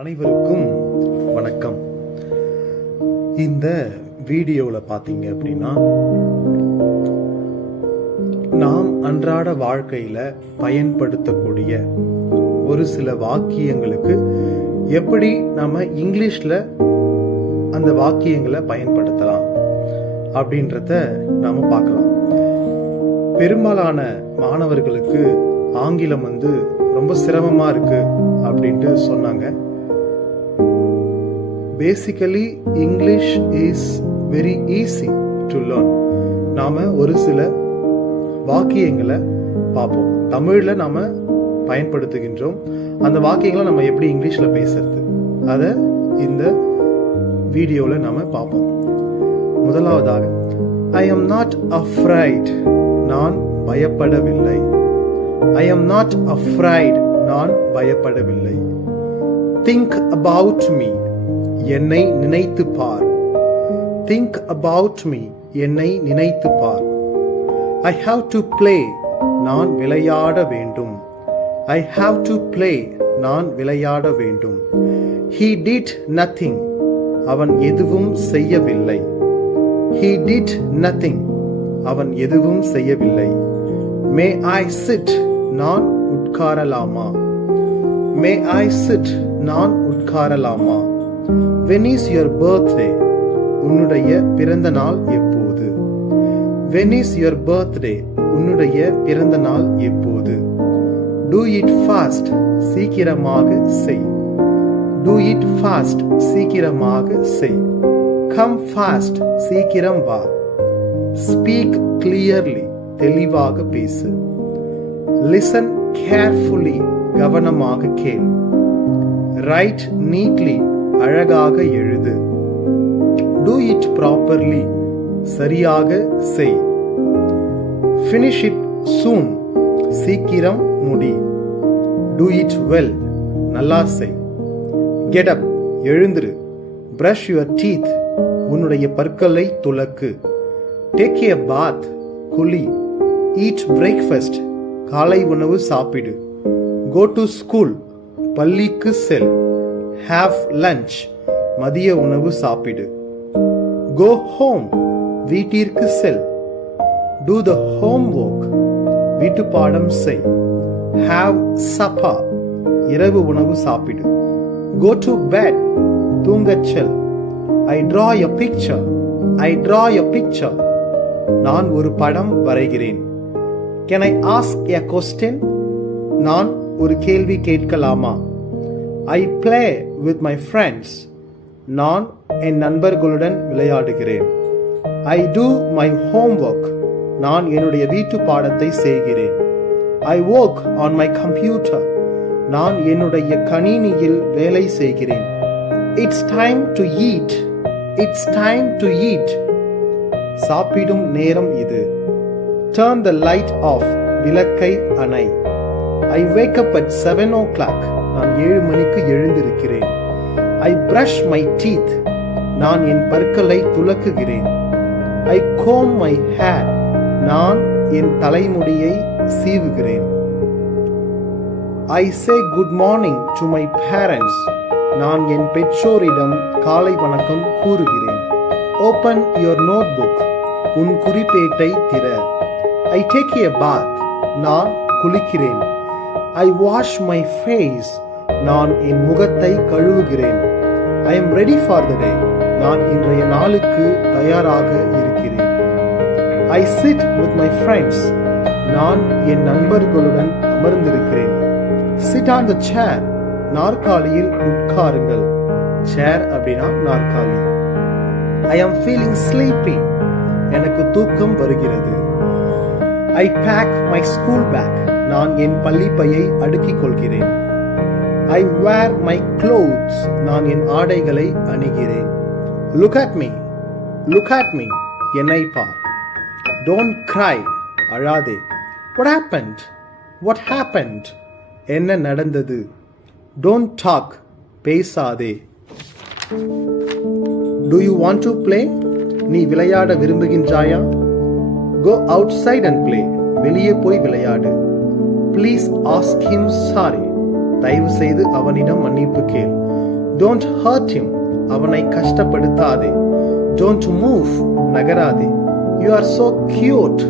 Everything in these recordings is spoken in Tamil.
அனைவருக்கும் வணக்கம். இந்த வீடியோவில் பார்த்தீங்க அப்படின்னா, நாம் அன்றாட வாழ்க்கையில் பயன்படுத்தக்கூடிய ஒரு சில வாக்கியங்களுக்கு எப்படி நம்ம இங்கிலீஷில் அந்த வாக்கியங்களை பயன்படுத்தலாம் அப்படின்றத நாம் பார்க்கலாம். பெரும்பாலான மாணவர்களுக்கு ஆங்கிலம் ரொம்ப சிரமமாக இருக்கு அப்படின்ட்டு சொன்னாங்க. Basically English is very easy to learn. நாம ஒரு சில வாக்கியங்களை பார்ப்போம். தமிழ்ல நாம பயன்படுத்துகின்றோம். அந்த வாக்கியங்களை நம்ம எப்படி இங்கிலீஷ்ல பேசுறது, அதை இந்த வீடியோல நாம பார்ப்போம். முதலாவதாக, ஐ எம் நாட் அஃப்ரைட், நான் பயப்படவில்லை. ஐ எம் நாட் அஃப்ரைட், நான் பயப்படவில்லை. திங்க் அபவுட் மீ, என்னை நினைத்து பார். திங்க் அபவுட் மீ, என்னை நினைத்து பார். ஐ ஹாவ் டு பிளே, நான் விளையாட வேண்டும். ஐ ஹாவ் டு பிளே, நான் விளையாட வேண்டும். He did nothing, அவன் எதுவும் செய்யவில்லை. He did nothing, அவன் எதுவும் செய்யவில்லை. May I sit, நான் உட்காரலாமா. May I sit, நான் உட்காரலாமா. When is your birthday, உன்னுடைய பிறந்த நாள் எப்போது. When is your birthday, உன்னுடைய பிறந்த நாள் எப்போது. Do it fast, சீக்கிரமாக செய். Do it fast, சீக்கிரமாக செய். Come fast, சீக்கிரம் வா. Speak clearly, தெளிவாக பேசு. Listen carefully, கவனமாக கேள். Write neatly, அழகாக எழுது. Do it properly, சரியாக செய். Finish it soon, சீக்கிரம் முடி. Do it well, நல்லா செய். Get up, எழுந்திரு. Brush your teeth, உன்னுடைய பற்களை துலக்கு. Take a bath, குளி. Eat breakfast, காலை உணவு சாப்பிடு. Go to school, பள்ளிக்கு செல். Have lunch, மதிய உணவு சாப்பிடு. Go home, வீட்டிற்கு செல். Do the homework, வீட்டு பாடம் செய். Have supper, இரவு உணவு சாப்பிடு. Go to bed, தூங்கச் sell. I draw a picture, I draw a picture, நான் ஒரு படம் வரைகிறேன். Can I ask a question, நான் ஒரு கேள்வி கேட்கலாமா. I play with my friends, நான் என் நண்பர்களுடன் விளையாடுகிறேன். I do my homework, நான் என்னுடைய வீட்டு பாடத்தை செய்கிறேன். I work on my computer, நான் என்னுடைய கணினியில் வேலை செய்கிறேன். It's time to eat, it's time to eat, சாப்பிடும் நேரம் இது. Turn the light off, விளக்கை அணை. I wake up at 7 o'clock, நான் 7 மணிக்கு எழுந்திருக்கிறேன். I brush my teeth, நான் என் பற்களை துலக்குகிறேன். I comb my hair, நான் என் தலைமுடியை சீவுகிறேன். I say good morning to my parents, நான் என் பெற்றோரிடம் காலை வணக்கம் கூறுகிறேன். Open your notebook, உன் குறிப்பேட்டை திற. I take a bath, நான் குளிக்கிறேன். I wash my face, நான் என் முகத்தை கழுவுகிறேன். I am ready for the day, நான் இன்றைய நாளுக்கு தயாராக இருக்கிறேன். I sit with my friends, நான் என் நண்பர்களுடன் அமர்ந்திருக்கிறேன். Sit on the chair, நாற்காலியில் உட்காருங்கள். chair அப்படின்னா நாற்காலி. I am feeling sleepy, எனக்கு தூக்கம் வருகிறது. I pack my school bag, நான் என் பள்ளிப்பையை அடுக்கிக் கொள்கிறேன். I wear my clothes, நான் என் ஆடைகளை அணிகிறேன். Look at me, look at me, என்னை பார். Don't cry, அழாதே. What happened, what happened, என்ன நடந்தது. Don't talk, பேசாதே. Do you want to play, நீ விளையாட விரும்புகின்றாயா. Go outside and play, வெளியே போய் விளையாடு. Please ask him sorry, தயவு செய்து அவனிடம் மன்னிப்பு கேள். Don't hurt him. அவனை கஷ்டப்படுத்தாதே. Don't move. நகராதே. You are so cute.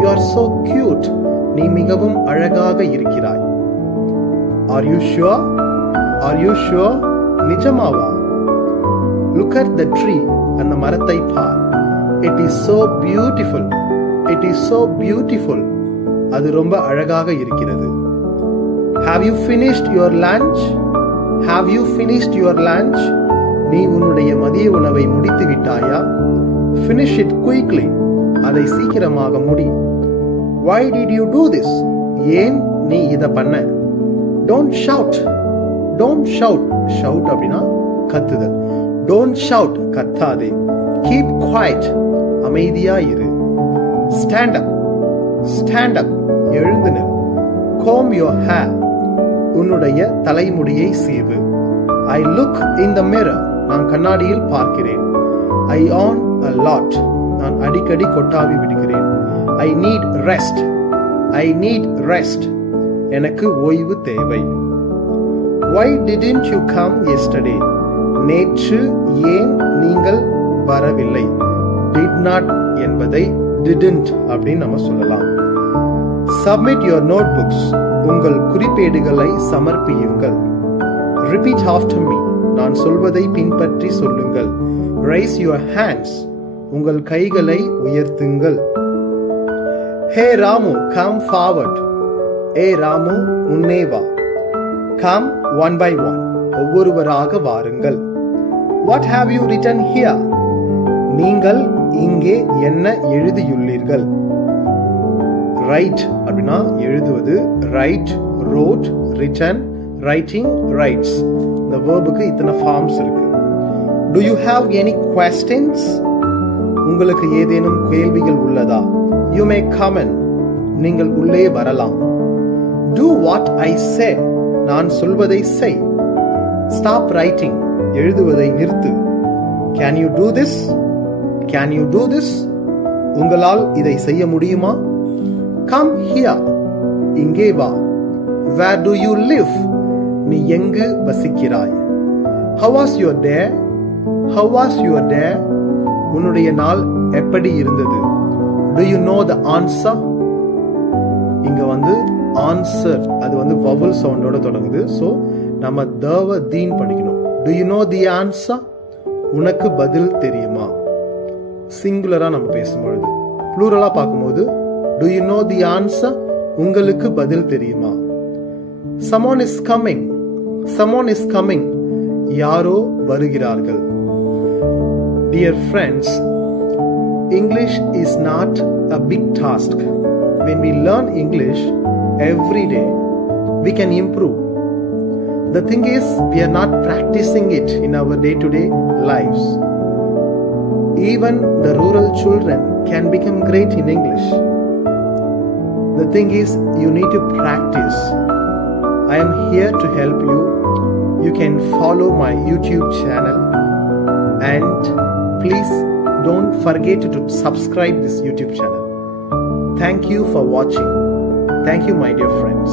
You are so cute. நீ மிகவும் அழகாக இருக்கிறாய். Are you sure? Are you sure? நிஜமாவா? Look at the tree. அந்த மரத்தை பார். It is so beautiful. It is so beautiful. அது ரொம்ப அழகாக இருக்கிறது. Have you finished your lunch? Have you finished your lunch? நீ உன்னுடைய மதிய உணவை முடித்து விட்டாயா? Finish it quickly. அதை சீக்கிரமாக முடி. Why did you do this? ஏன் நீ இத பண்ண? Don't shout. Don't shout. Shout அப்படின்னா கத்துதல். Don't shout. கத்தாதே. Keep quiet. அமைதியா இரு. Stand up. Stand up. எழுந்து நில். Comb your hair. உன்னுடைய தலைமுடியை சீவு. I look in the mirror. நான் கண்ணாடியில் பார்க்கிறேன். I yawn a lot. நான் அடிக்கடி கொட்டாவி விடுகிறேன். I need rest. I need rest. எனக்கு ஓய்வு தேவை. Why didn't you come yesterday? நேற்று ஏன் நீங்கள் வரவில்லை? Did not என்பதை didn't அப்படின்னு நம்ம சொல்லலாம். Submit your notebooks. உங்கள் குறிப்பேடுகளை சமர்ப்பியுங்கள். Repeat after me. நான் சொல்வதை பின்பற்றி சொல்லுங்கள். Raise your hands. உங்கள் கைகளை உயர்த்துங்கள். Hey Ramu, come forward. Hey Ramu, முன்னே வா. Come one by one. ஒவ்வொருவராக வாருங்கள். What have you written here? நீங்கள் இங்கே என்ன எழுதியுள்ளீர்கள்? Write அப்படின்னா எழுதுவது. Write, wrote, written, writing, writes. இந்த verb-க்கு இத்தனை ஃபார்ம்ஸ் இருக்கு. Do you have any questions? உங்களுக்கு ஏதேனும் கேள்விகள் உள்ளதா? You may come in. நீங்கள் உள்ளே வரலாம். Do what I say. நான் சொல்வதை செய். Stop writing. எழுதுவதை நிறுத்து. Can you do this? Can you do this? உங்களால் இதை செய்ய முடியுமா? Come here. இங்கே வா. Where do you live? நீ எங்கு வசிக்கிறாய்? How was your day? How was your day? உன்னுடைய நாள் எப்படி இருந்தது? Do you know the answer? இங்க answer அது vowel sound ஓட தொடங்குது. So நம்ம தவ தீன் படிக்கணும். Do you know the answer? உனக்கு பதில் தெரியுமா? சிங்குலரா நம்ம பேசும்பொழுது. ப்ளூரலா பார்க்கும்போது Do you know the answer? உங்களுக்கு பதில் தெரியுமா? Someone is coming. Someone is coming. யாரோ வருகிறார்கள். Dear friends, English is not a big task. When we learn English every day, we can improve. The thing is, we are not practicing it in our day-to-day lives. Even the rural children can become great in English. The thing is, you need to practice. I am here to help you. You can follow my YouTube channel and please don't forget to subscribe this YouTube channel. Thank you for watching. Thank you, my dear friends.